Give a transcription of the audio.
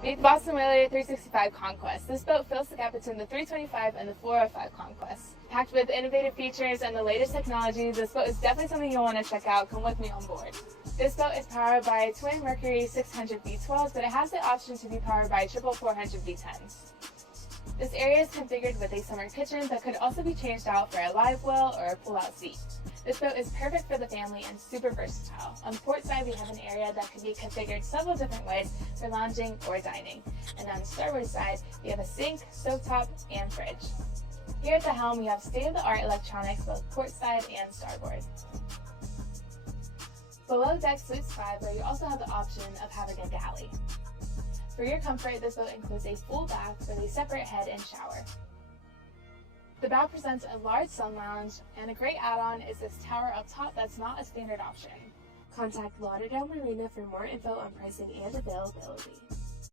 Meet the Boston Whaler 365 Conquest. This boat fills the gap between the 325 and the 405 Conquest. Packed with innovative features and the latest technology, this boat is definitely something you'll want to check out. Come with me on board. This boat is powered by twin Mercury 600 V12s, but it has the option to be powered by triple 400 V10s. This area is configured with a summer kitchen that could also be changed out for a live well or a pull-out seat. This boat is perfect for the family and super versatile. On the port side, we have an area that can be configured several different ways for lounging or dining. And on the starboard side, we have a sink, stovetop, and fridge. Here at the helm, we have state-of-the-art electronics both port side and starboard. Below deck sleeps 5, where you also have the option of having a galley. For your comfort, this boat includes a full bath with a separate head and shower. The bow presents a large sun lounge, and a great add-on is this tower up top that's not a standard option. Contact Lauderdale Marina for more info on pricing and availability.